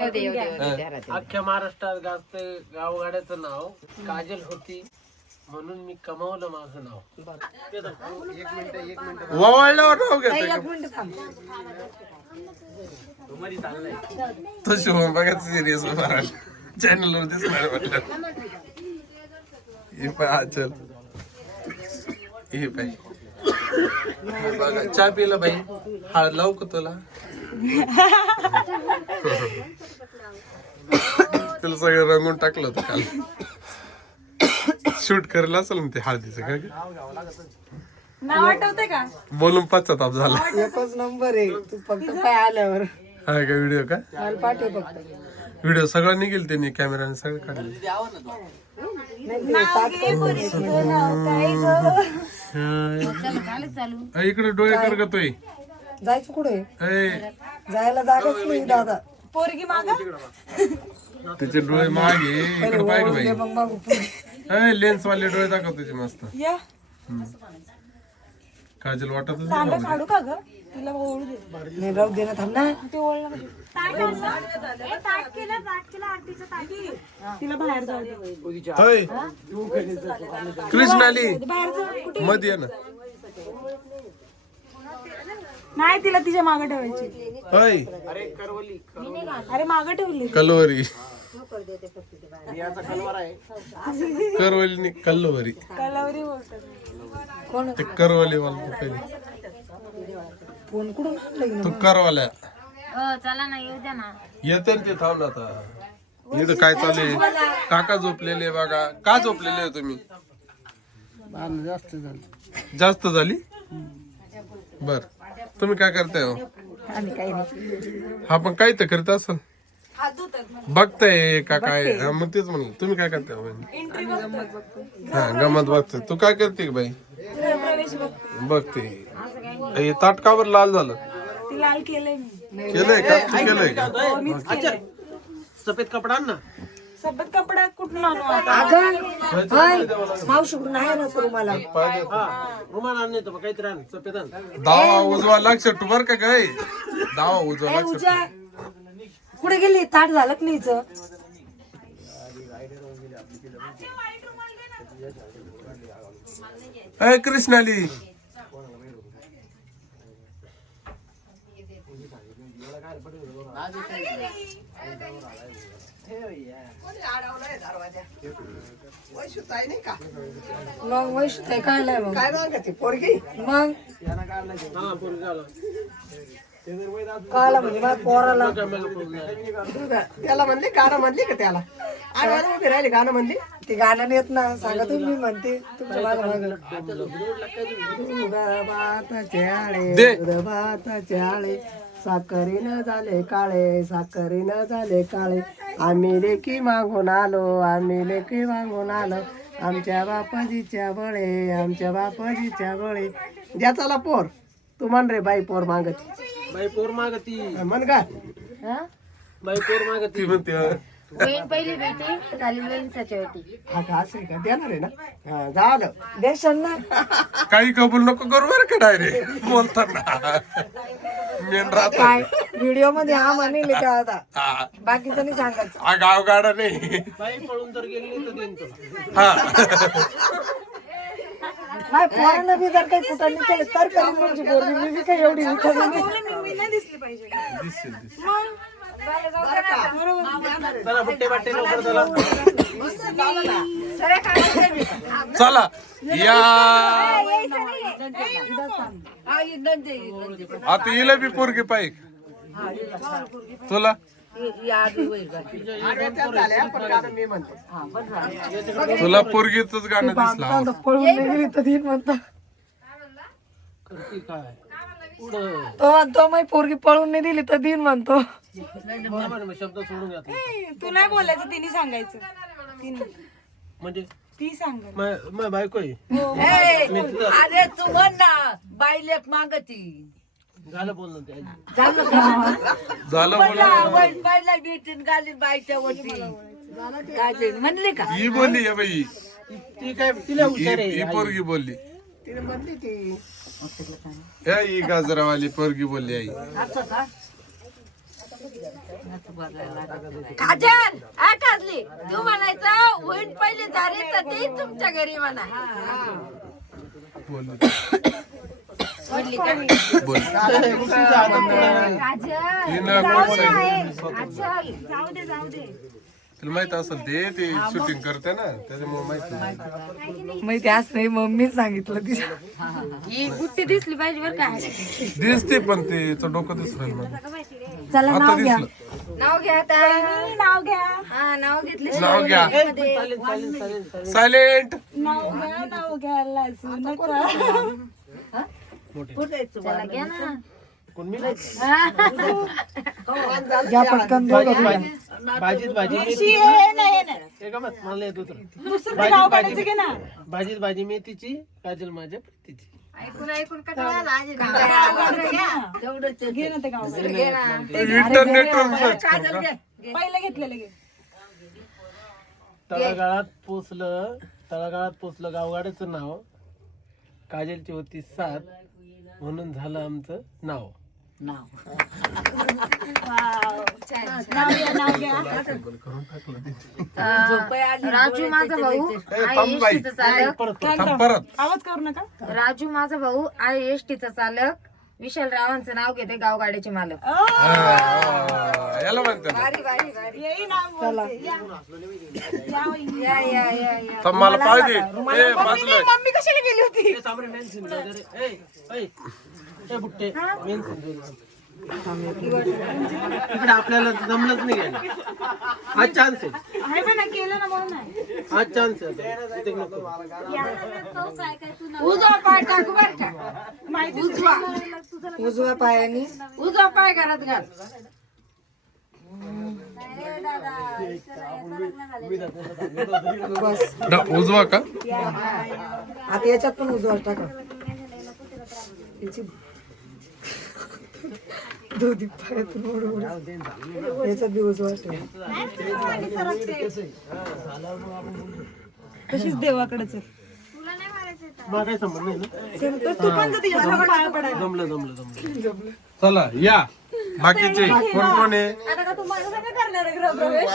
अख्ख्या महाराष्ट्रात गावगाड्याचं नाव काजल होती म्हणून मी कमावलं माझं नाव. तो शिवम बघा सिरियस चॅनल वर दिसणार म्हटलं. हे पाय चल हे पाय बघा चहा पिला बाई हळद लावू का तुला. तुला सगळं रंगून टाकलं होतं काल. शूट करायला असेल ना ते हळदीचं काय नाव आठवते का? बोलून पश्चाताप झाला. एकच नंबर आहे. तू फक्त काय आल्यावर हा का व्हिडिओ का मला पाठव फक्त. व्हिडिओ सगळं निघेल त्यांनी कॅमेराने सगळं काढले. इकडे डोळे कर ग तोय. जायचं कुठे? ए, जायला जागाच नाही दादा. पोरगी मागा तिचे डोळे मागे इकडे पाय ग बाई. मग मग पुढे. लेन्स वाले डोळे दाखव तुझे मस्त. या काजल वाटत तांबा काढू का ग? तिला ओळू दे. नाही राहू दे ना थांब ना. ते ओळलं तिला बाहेर जाऊ दे. कृष्णाली बाहेर जाऊ कुठे? मध्ये ये ना. नाही तिला तिच्या मागे ठेवायची. होय अरे मागे ठेवली. कलवरी करवली कल्लोवरी कलावरी बोलतात. कोण? ते करवली वाला फोन कुठून आणलं? तू करवाल्या चला ना येऊ द्या ना. येते ते थांब ना आता. इथं काय चालू आहे? काका झोपलेले बघा. का झोपलेले आहे तुम्ही? जास्त झालं. जास्त झाली बर. तुम्ही काय करताय हो? आम्ही काही नाही. हा पण काय तर करत असल बघताय का काय. हा, मग तेच म्हणलं तुम्ही काय करताय हो? हा गमत बघताय. तू काय करते बाई? बघते. हे ताटकावर लाल झालं. ती लाल केलंय मी. केलंय का? तू केलंय का? अच्छा सफेद कपडा आण ना. सफेद कपडा कुठून आणू आता? अगं हाय मावशीकडून आहे ना सर मला. रुमाल आण नाही तर मग काहीतरी आण सफेद आण. दावा उजवा लक्ष तू बर का काय. दावा उजवा ए, लक्ष. उजा कुठे गेली? ताट झालं की नाहीच? अय कृष्णाली मग वैश काय नाही मग काय मागते पोरगी. मग काला म्हणजे माझ्या पोराला त्याला म्हणले गाणं म्हणले का त्याला उभी राहिली गाणं म्हणली. ते गाणं येत ना सांगा तुम्ही म्हणते तुमच्या मागे भाताचे आळे साखरीनं झाले काळे साखरीनं झाले काळे. आम्ही लेकी मागून आलो आम्ही लेकी मागून आलो आमच्या बापाजीच्या बळे आमच्या बापाजीच्या बळे. ज्याचाला पोर तू म्हण रे बाई पोर मागती. बाई पोर मागती म्हण का? बाई पोर मागती म्हणते बहीण पहिली भेटी तर खाली बहीण सचवती. हा का असं का देणार आहे ना. हा, झालं देशाल ना. काही कबूल नको करू बरं का डायरेक्ट बोलताना. मेन राहत काय व्हिडिओ मध्ये हा म्हणले का आता बाकीचं नाही सांगायचं. हा गावगाडा नाही. बाई पळून जर गेली तर देईन तुला. हा नाही पोरांना बी जर काही कुठं केलं तर करीन तुमची पोरगी. मी बी काही एवढी विकत नाही. मी नाही दिसली पाहिजे. दिसेल दिसेल. चला बुट्टे बाट्टे लवकर चला. चला या आता हिला बी पोरगी पाहिजे तुला. तुला पोरगीच गाणं दिसलं. पळून नाही गेली तर दिन म्हणता. करती काय तो म्हणतो माझी पोरगी पळून नाही दिली तर दिन म्हणतो. शब्द सोडून घ्या. तू नाही बोलायचं तिने सांगायचं. तिने म्हणजे ती सांग. मग बायको आहे. अरे तू म्हण ना बाई लेक मागती. झालं बोलणं ते. झालं बोला. बाईला भेटीन घालीन बाईच्या वरती काय ते म्हणले का? ही बोलली या बाई. ती काय तिला हुशार ही आहे. पोरगी बोलली. तिने म्हणली ती या ही गाजरावाली पोरगी बोलली आई. काजल आ काजली तू म्हणायचं होईन पहिली झाली तर ती तुमच्या घरी म्हणा. बोल तुला माहित असेल ते शूटिंग करते ना त्याच्यामुळे माहिती माहिती असं नाही मम्मीच सांगितलं तिच्या. ही गुट्टी दिसली पाहिजे बरं काय. दिसते पण ते डोकं दिसलं ना. चला आता नाव घ्या. दिसलं नाव घ्या आता. नाव घ्या. हा नाव घेतले. नाव घ्या सायलेंट नाव घ्या लाजू नका. चला घ्या ना. घ्या पटकन दोघं. भाजीत भाजी हे नाही हे का बस, मला येत होतं. दुसरं नाव काढायचं घे ना. भाजीत भाजी मेथीची, काजल माझ्या प्रीतीची. ऐकून ऐकून कंटाळा आला. आज घे ना ते गाव. घे ना. इंटरनेटवर सर्च कर का? पहिलं घेतलेलं घे. तळागाळात पोचलं गावगाड्याचं नाव. काजलची होती 7 म्हणून झालं आमचं नाव. राजू माझा भाऊ आहे थांब बाई. एसटीचा चालक. थांब परत आवाज करू नका. राजू माझा भाऊ आहे एसटीचा चालक. विशाल रावांचं नाव घेते गावगाड्याचे मालक. याला म्हणते ना. येई नाव बोलते. या. थांब मला पाहिजे ए बाजूला मम्मी कशाला गेली होती. बुट्टे मेन इकडे आपल्याला जमलंच नाही घ्यायला. हा चान्स आहे, आहे पण केलं ना म्हणून नाही. हा चान्स आहे. इथे नको. उजवा पाय टाकू बर का. माहिती उजवा पायाने उजवा पाय घरात घाल. उजवा का आता याच्यात पण उजवा टाका. दोन्ही पायातून उडून याच्यात बी उजवा टाका. तशीच देवाकडेच आहे. मला काही संबंध नाही ना. तू पण तर तिच्या पाया पडायला. जमलं. चला या बाकीचे कोण कोण आहे आता का तू माझं सगळं करणार आहे गृहप्रवेश?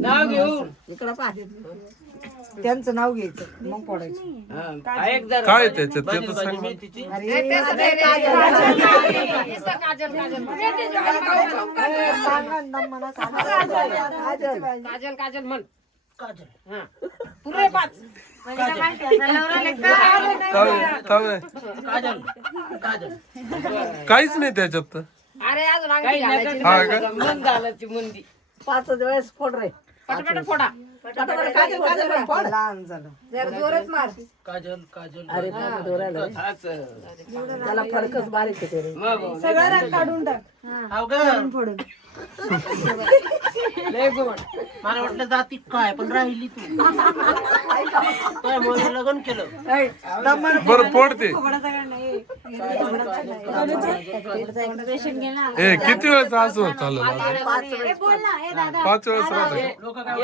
नाव घेऊ. इकडं पाहा. त्यांचं नाव घ्यायचं मग पडायचं. काय त्याच्यात ते तर सांग मला. मेथीची. काजल काजल म्हण. पुरे 5. काजल काजल काहीच नाही त्याच्यात तर. अरे अजून अंगठी घालायची. हा का 5 वेळेस फोड रे. पटपट फोडा. लहान झालं. जरा जोरात मार. काजल काजल. अरे बाबा दोरायला त्याला फडकच बारीक होते रे. सगळं राग काढून टाक. अवघड. मला वाटलं जाती काय पण राहिली तू. काय मला लग्न केलं. बरं पोडते ए किती वेळेस असं चाललं 5 वेळेस राहत लोक काय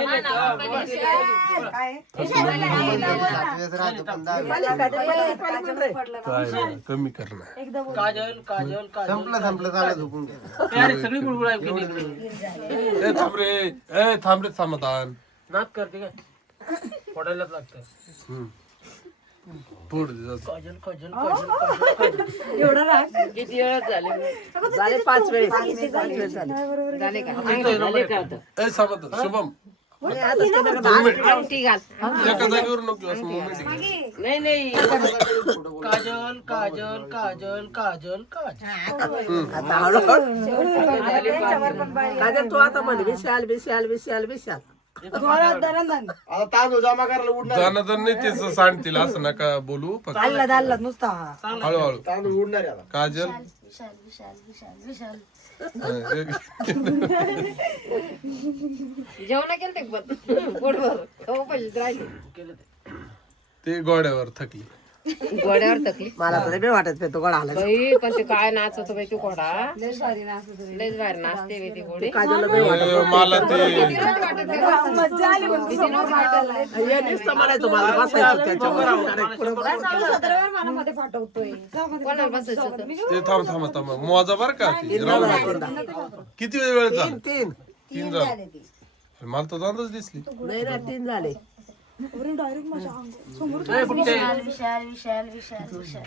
कमी करणार. काजल काजल काजल अरे सगळी गुळगुळ आहे. ए थांब रे समाधान नाक करते काय फोडायलाच लागतं. पुढ काजल काजल काजल काजल. एवढा राग. झाले 5 वेळेस झाले. ए समाधान शुभम एका जागेवर नको असं मोमेंट काजल काजल काजल काजल काजल. काजल तू आता म्हण विशाल विशाल विशाल विशाल. जाणं नाही त्याच सांगतील असं नका बोलू फक्त नुसता हळूहळू काजल विशाल विशाल विशाल विशाल. जेवण केलं ते पोटभर. ते गोड्यावर थकली. गोड्यावर थकली मला तर बी वाटत नाही तो गोडा आला बाई पण ते काय नाचतो बाई तू घोडा लयच भारी नाचते बाई ती घोडी काजलला बी वाटत मला ते मज्जा आली पण किती नव्हती वाटायला. हे नुसतं म्हणायचं मला बसायचं त्याच्यावर मनामध्ये फाटवतोय कोणाला बसायचं होतं? ते थांब मोजा बर का ती राहू नका. किती वेळ झाला तीन 3 झाले मला तर दोनच दिसली नाही ना 3 झाले विशाल विशाल विशाल विशाल विशाल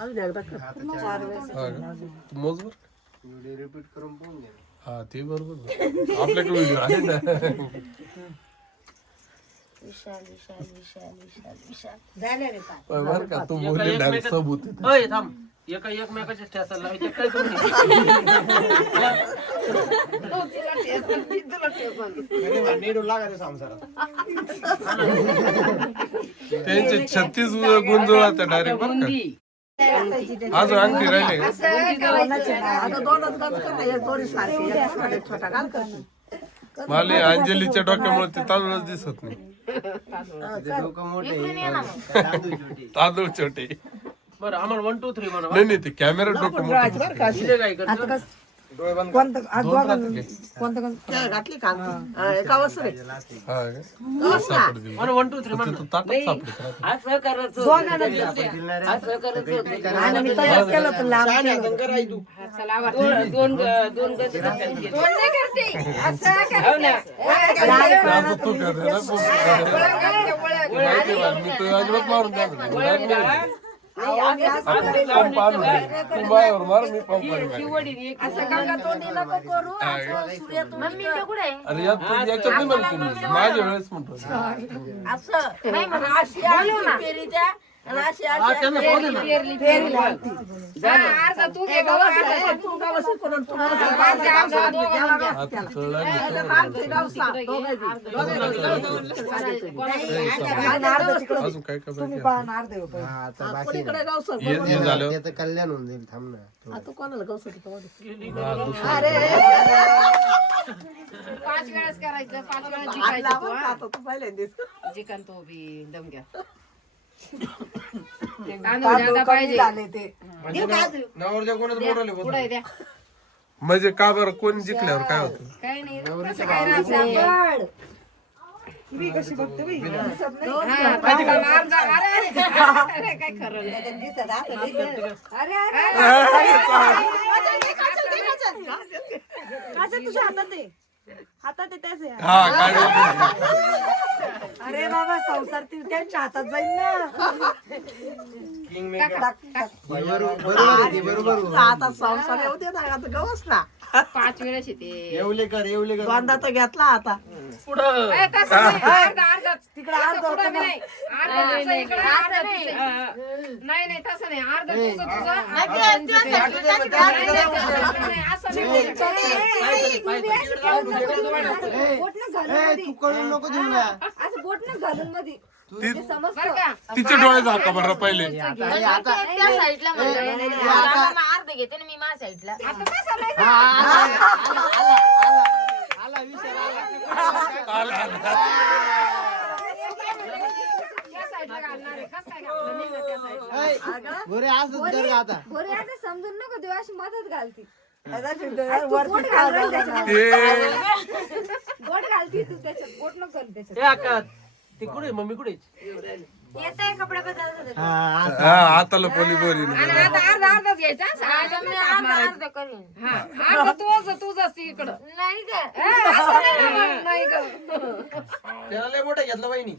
अजून एकदा कर. हा का? तू मोज बर रिपीट करून पाहून घ्या. हा ते बरोबर आपल्याकडे व्हिडिओ आहे ना विशाल विशाल विशाल विशाल विशाल बर का तू बोलले डायरेक्ट सबूत आहे. होय थांब एका एकमेकाच्या ठेसाला लावायचे काय तुम्ही त्यांचे 36 गुण जुळतात डायरेक्ट बर का अजून आणखी राहिले का? आता दोनच गज कर ना, एक दोरी सारखी एक छोटा घाल कर. मला अंजलीच्या डोक्यामुळे ते तांदूळच दिसत नाही तांदूळ छोटे बरं आम्हाला 1 2 3 म्हणा नाही ते कॅमेरा डोकं मोठं दिसतंय. इथे काय करतो त्या घातली का एका वसरे हा का? सापड दिली. मला 1 2 3 म्हणा ते तर ताटात सापडत राहते. आता तू कर रे ना, तू कर रे. माहिती आहे मला, मी तर अजिबात मारून द्यायचं नाही. पंप आणून दे. तू माझ्यावर मार, मी पंप आणून दे. मम्मी ते कुठे आहे? अरे याच्यात नाही म्हणतो मी, माझ्या वेळेस म्हणतो नाही बोलू ना अर्धा तू घे गं, अर्धा तू. आता कळलं अजून काय कोणीकडे गावसर हे झालं कल्याण होऊन जाईल थांब ना आता कोणाला गावसर पाच वेळेस करायचं 5 वेळेस जिंकायचं तू, हा. आता तू पहिल्यांदा जिंकन तो बी दम घ्या तांदूळ जादा पाहिजे पुढे द्या म्हणजे का बरं कोण जिंकल्यावर काय होतं काही नाही तसं काय राहतं. हा, पटकन अर्धा. अरे, काय खरं नाही. तुझ्या हातात आहे हातात आहे त्याचे हा काय अरे बाबा संसार त्यांच्या हातात जाईल ना आता संसार येऊ दे ना आता गवस ना 5 वेळेस येते दोनदा तर घेतला आता पुढं ए, तसं नाही. अर्धाच. पुढं बी नाही. अर्धा तुझं इकडं, अर्धा तुझं. नाही तसं नाही अर्धा तुझं अर्धा तुझं. नाही, असं नाही. असं बोट ना घालून मध्ये बरं का? तिचे डोळे झाका बरं पहिले त्या साईडला अर्ध घेते ना मी माझ्या साईडला आता तसं नाही. त्या साईडला घालणार आहे. कसं काय घालणार? नाही ना त्या साईडला. गोरे आता समजून नको देऊ अशी मदत घालती बोट घाल त्याच्यात बोट घालती तू त्याच्यात बोट नको घालू त्याच्यात हे अक्का ती कुठे मम्मी कुठे येत आहे कपडे बदल हा हाताला पोली बोली आणि आता अर्धाच घ्यायचा. अर्ध करीन हा, अर्धा तुझं असते इकडं. नाही का ए, असं नाही ना, नाही गं. त्याला लय मोठा घेतला वहिनी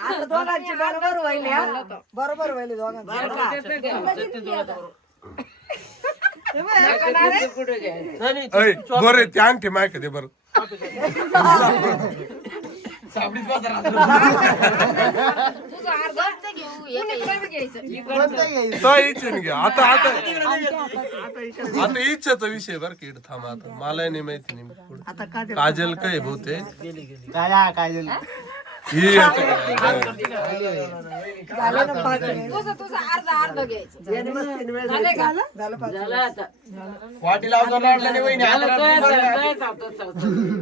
आता दोघांची बरोबर होईल बरोबर होईल नाही अय बरे ते अंगठी मायक दे बरं तुझं अर्धा कुणीकडे बी घ्यायचं. तो इच्छेने घ्या आता इच्छाचा विषय बरं की इकडं थांबा आता मला नाही माहिती नाही पुढं. काजल काय बहुते ही याच्याकडे. झालं ना 5 वेळेस. तुझं अर्ध घ्यायचं. याने मग 3 वेळेस झाले का? झालं 5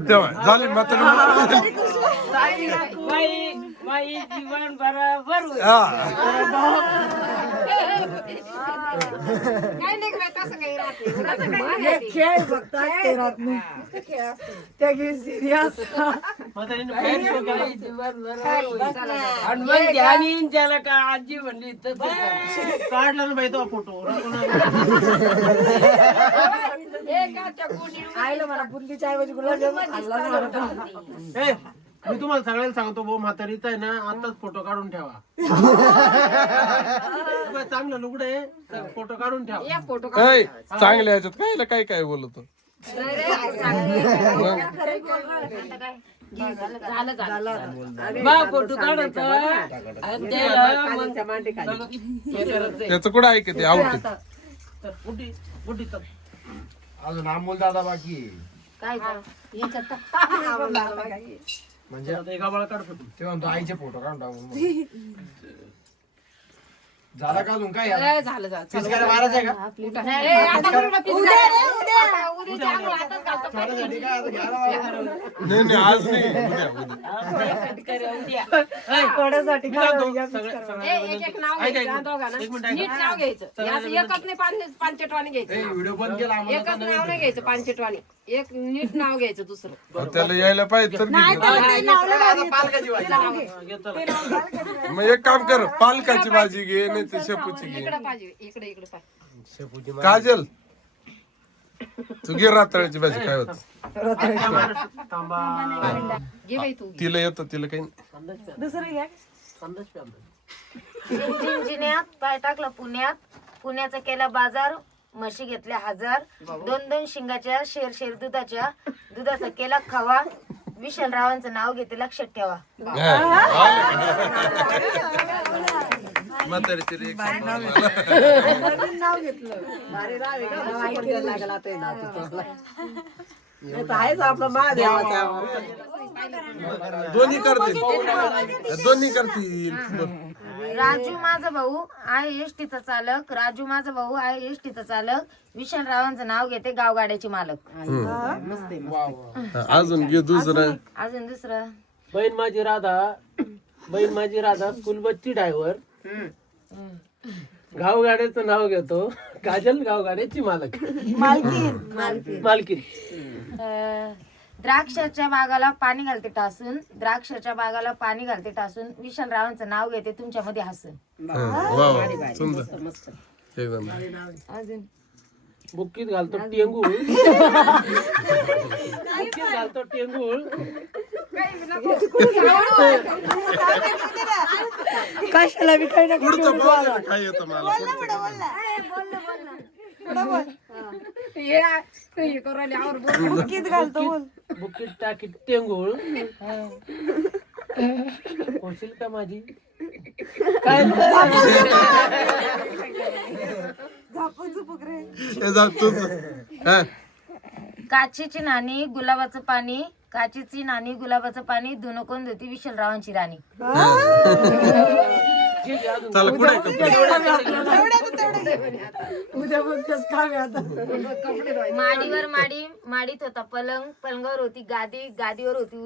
तेव्हा झाले म्हातारी काय नाही बाई, तसं काही राहत नाही. तसं काही नाही राहत. खेळ फक्त असते रात नाही. खेळ असतो. त्या गेम सिरियस म्हातारीने बाहेर show केला. आणि मग ध्यानीन त्याला का आजी म्हणली काढला ना बाई तो फोटो आईला म्हणा बुंदीच्या ऐवजी गुलाबजाम खाल्ला ना म्हणा. मी तुम्हाला सगळ्याला सांगतो भाऊ म्हातारीचा आहे ना आताच फोटो काढून ठेवा बाई, चांगलं लुगडं आहे फोटो काढून ठेवा एक फोटो काय चांगल्या ह्याच्यात कायला काय काय बोलतो फोटो काढत आणि त्याला मग कालीच्या मांडी खाली. त्याचं कुठं ऐकते आवडते तर बुड्डी बुड्डी तर अजून अमोल दादा बाकी काय म्हणजे आता एका बाळा काढ फोटो ते म्हणतो आईचे फोटो काढून टाकून झाला का अजून काय झालं फिसकायला मारायचं आहे का उद्याच्या आंघोळ हातात घालतो. माझ्यासाठी काय आता घ्यायला मला. नाही नाही आज नाही उद्या, उद्या. कोणासाठी एक एक नाव घ्यायचं दोघांना. नीट नाव घ्यायचं. हे असं एकच नाही पांचटवाणी घ्यायचं. व्हिडिओ बंद केला आम्हाला एकच नाव नाही घ्यायचं पांचटवाणी. एक नीट नाव घ्यायचं दुसरं. त्याला यायला पाहिजे तर आता पालकाची भाजी. मग एक काम कर पालकाची भाजी घे नाही तर शेपूची घे इकडे पाहिजे इकडे पाहिजे. काजल तू घे रातळ्याची भाजी काय होत थांबा घे बाई तू. तिला येतं तिला काही नाही. दुसरं घ्या. अंदाज पे अंदाज जिंजिन्यात पाय टाकला पुण्याचा केला बाजार म्हशी घेतल्या 1000 2 शिंगाच्या शेर दुधाचा केला खावा विशाल रावांचं नाव घेते लक्षात ठेवा. म्हातारीची reaction बघ. नवीन नाव घेतलं. भारी नाव आहे का? नाव ऐकायला लागलं आता हे नातूचं. हे तर आहेच आपला महादेवाचा. दोन्ही करतील राजू माझा भाऊ आहे एसटीचा चालक विशाल रावांचं नाव घेते गावगाड्याचे मालक. अजून घे दुसरं अजून दुसरं बहीण माझी राधा स्कूल बसची ड्रायव्हर गावगाड्याचं नाव घेतो काजल गावगाड्याची मालकीन द्राक्षाच्या बागाला पाणी घालते टासून विशाल रावांचं नाव घेते तुमच्यामध्ये हसून. वा सुंदर एकदम अजून बुक्कीत घालतो टेंगूळ कशाला बी काही ना पुढचं बोल काय येतं मला हे करू राहिले, आवर बोल. बुक्कीत टाकीत टेंगूळ होशील का माझी काय हे जा तू हा काचीची नाणी गुलाबाचं पाणी धुणं कोण धुती विशाल रावांची राणी. चला पुढे उद्या मग तेच काम आहे आता. माडीवर माडीत होता पलंग, पलंगावर होती गादी, गादीवर होती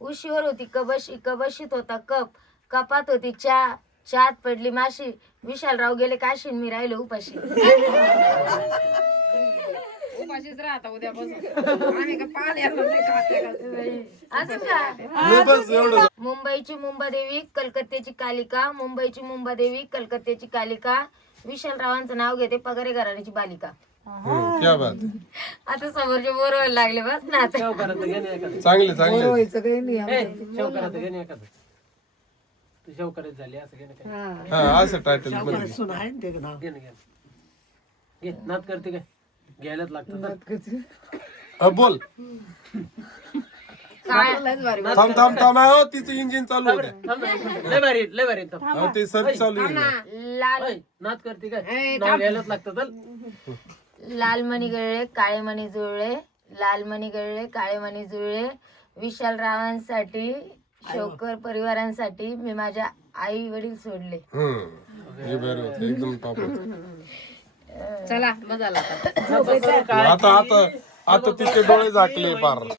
उशीवर होती कबशीत होता कपात होती चहात पडली माशी, विशालराव गेले काशी, मी राहिलो उपाशी. उपाशीच राहता उद्यापासून. आम्ही का पाणी आणलं नाही खाते का? अजून का? मी बस एवढं मुंबईची मुंबादेवी कलकत्त्याची कालिका विशालरावांचं नाव घेते पगारे घराण्याची बालिका. क्या बात आता समोरचे बोर व्हायला लागले बस ना आता. शेव करायचं घे ना एखादं चांगले व्हायचं काही नाही. शेव करायचं घे ना एखादं तू शेव करायचं झाली असं घे ना काय हा असं टायटल मध्ये सुन आहे ना ते नाव. घे ना घे नाद करते काय घ्यायलाच लागतं बोल थांब हो तिचं इंजिन चालू होते लय भारी थांब. ते सर्च चालू आहे लाल ओय, नाद करते काय नाव घ्यायलाच लागतं चल लाल मणी गळले काळे मणी जुळले विशालरावांसाठी शोकर परिवारांसाठी मी माझ्या आई वडील सोडले. हे बरं होतं, एकदम टॉप चला मजा आला आता. आता आता आता तिचे डोळे झाकले पार.